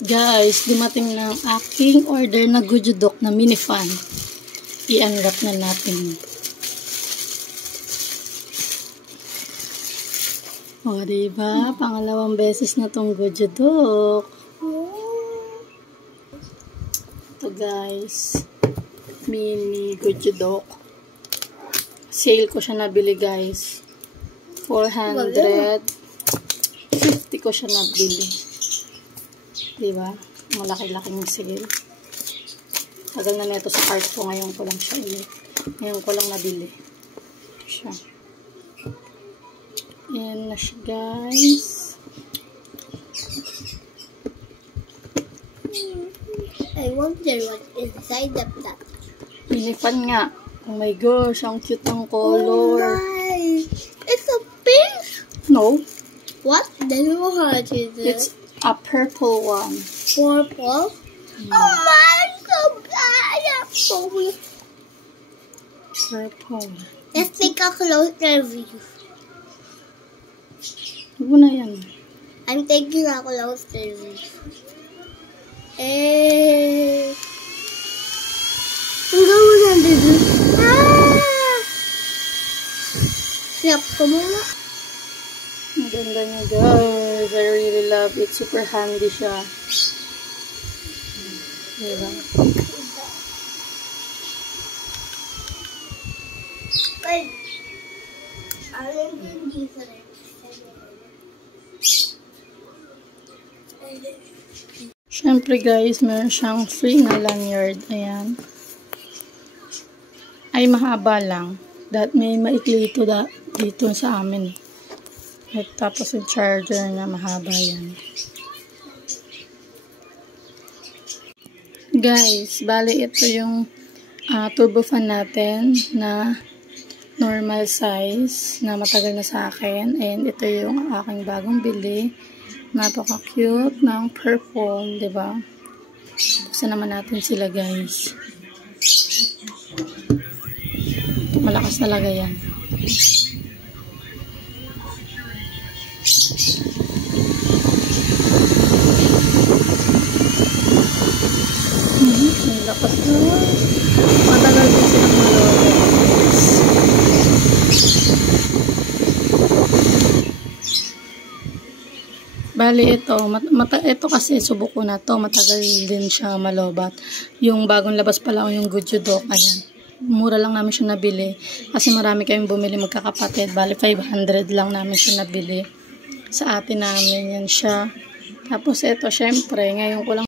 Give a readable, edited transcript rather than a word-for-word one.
Guys, dumating na ang aking order na Gujudok na mini fan. I-unwrap na natin. O, diba? Pangalawang beses na tong Gujudok. Ito guys. Mini Gujudok. Sale ko siya nabili guys. 450 ko siya nabili. Diba? Malaki-laking sale. Tagal na neto sa cart ko. Ngayon ko lang siya ngayon ko lang nabili. Siya. Ayan na siya guys. I wonder what is inside the pack. Minifan nga. Oh my gosh, ang cute ng color. Oh my. It's a pink? No. What? Then what is it? It's a purple one. Purple? Oh my, so beautiful. Purple. Let's take a closer view. Huwag mo na yan. I'm taking a closer view. Eh. Ang gawin na dito. Snap ko muna. Ang ganda niya guys. I really love it. Super handy siya. Diba? Siyempre guys, meron siyang free na lanyard. Ayan. Ay mahaba lang. May maikli ito dito sa amin. At tapos yung charger na mahaba yan. Guys, bali ito yung turbo fan natin na normal size na matagal na sa akin. And ito yung aking bagong bili. Napaka-cute ng purple, diba? Buksan naman natin sila guys. Malakas talaga yan. Ang lakas na. Matagal din silang malulog. Bali ito, ito kasi subok ko na to, matagal din siya malobat. Yung bagong labas pa lang yung Gujudok, ayan. Mura lang namin siya nabili. Kasi marami kayong bumili magkakapatid. Bali 500 lang namin siya nabili. Sa atin namin yan siya. Tapos ito, syempre, ngayon ko lang